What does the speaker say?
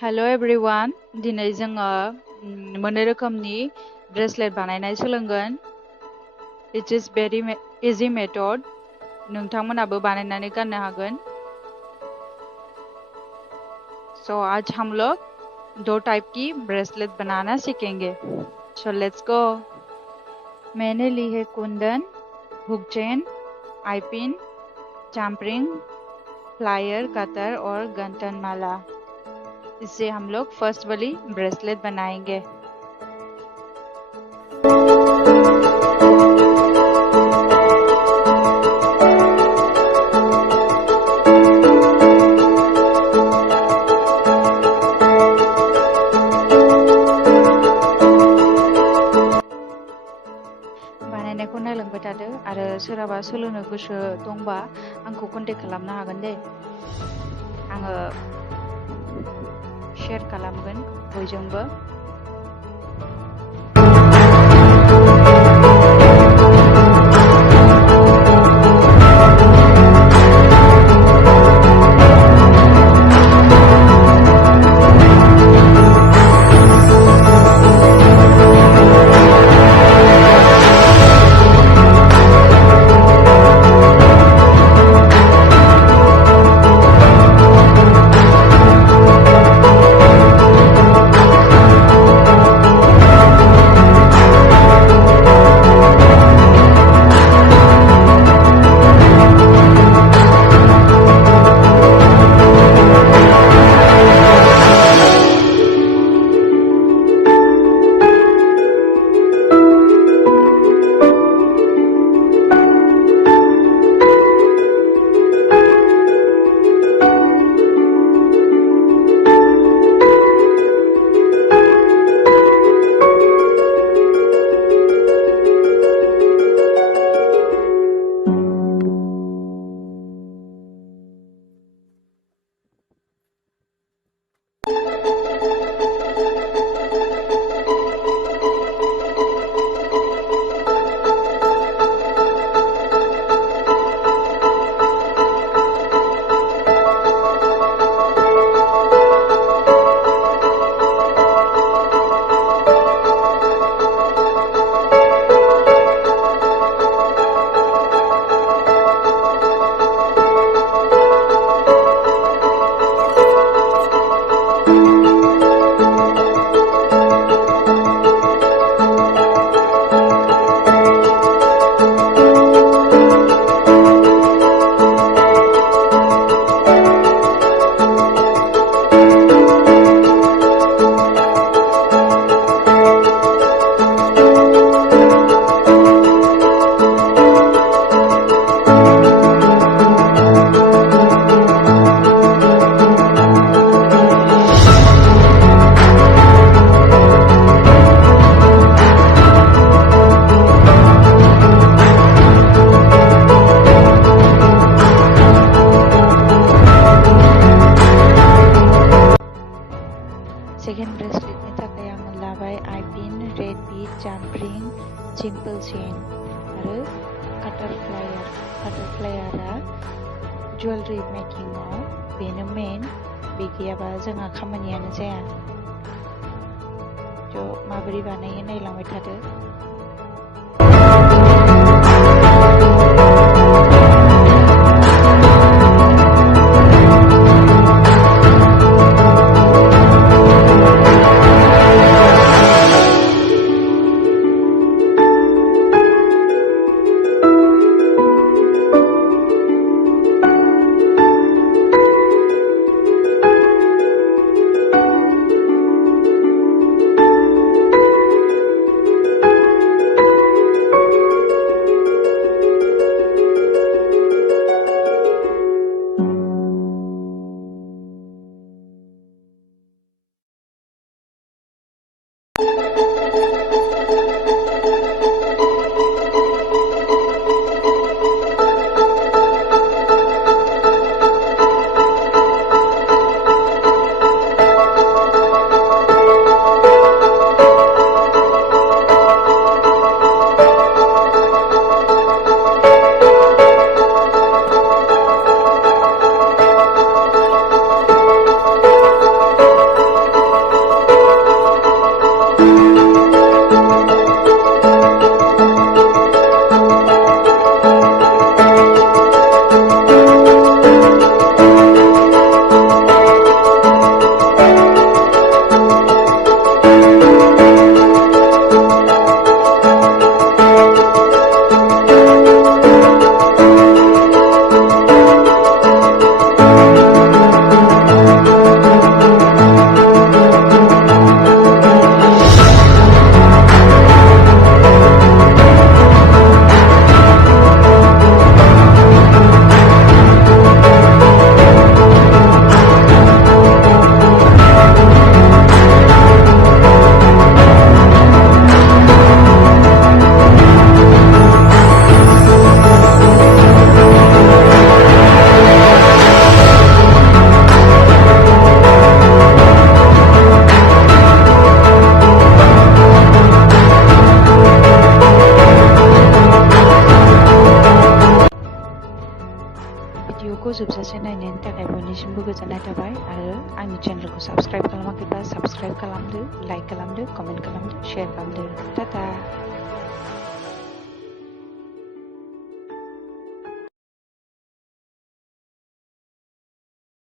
Hello everyone. दिनै जोङो मोननै रोखोमनि ब्रेसलेट बानायनाय सोलोंगोन. It is very easy method. नोंथांमोनाबो बानायनानै गाननो हागोन. So आज हम लोग दो टाइप की ब्रेसलेट बनाना सीखेंगे. So let's go. मैंने ली है कुंदन, हुक चेन, आई पिन, चैम्परिंग, फ्लायर, कतर और गंटन माला. इससे हम लोग फर्स्ट वाली ब्रेसलेट बनाएंगे. बानायनायखौ नायलांबाय थादो आरो सोरहाबा सोलोंनो गोसो दंबा आंखौ कन्टेक्ट खालामनो हागोन दे. आङो शेयार खालामगोन बयजोंबो. सेकेंड ब्रेसलेटनि थाखाय आङो लाबाय eye pin, red bead, jump ring, simple chain आरो काटारफ्लायारा जुवेलरी मेकिंआव बेनो मेन. बे गैयाबा जोंहा खामानियानो जाया. ज' माबोरै बानायो नायलांबाय थादो. थाखाय बयनिसिमबो गोजोननाय थाबाय आरो आंनि चेनेलखौ साबस्क्राइब खालामाखैबा साबस्क्राइब खालामदो, लाइक खालामदो, कमेन्ट खालामदो, शेयार खालामदो। टाटा।